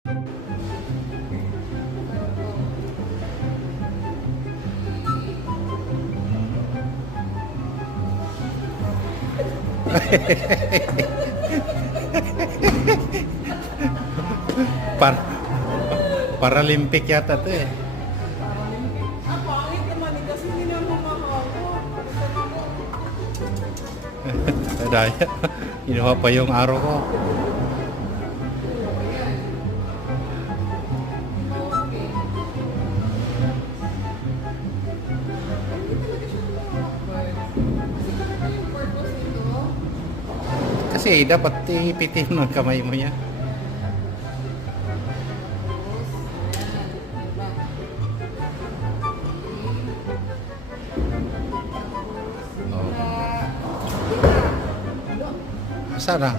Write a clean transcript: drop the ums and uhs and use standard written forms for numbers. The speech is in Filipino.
Par Paralympic yata to eh. Ah, pangit naman eh, kasi hindi naman makahawak. Daya. Kinuha pa yung araw ko. Kasi dapat ipitin mo ang kamay mo yan. Sana.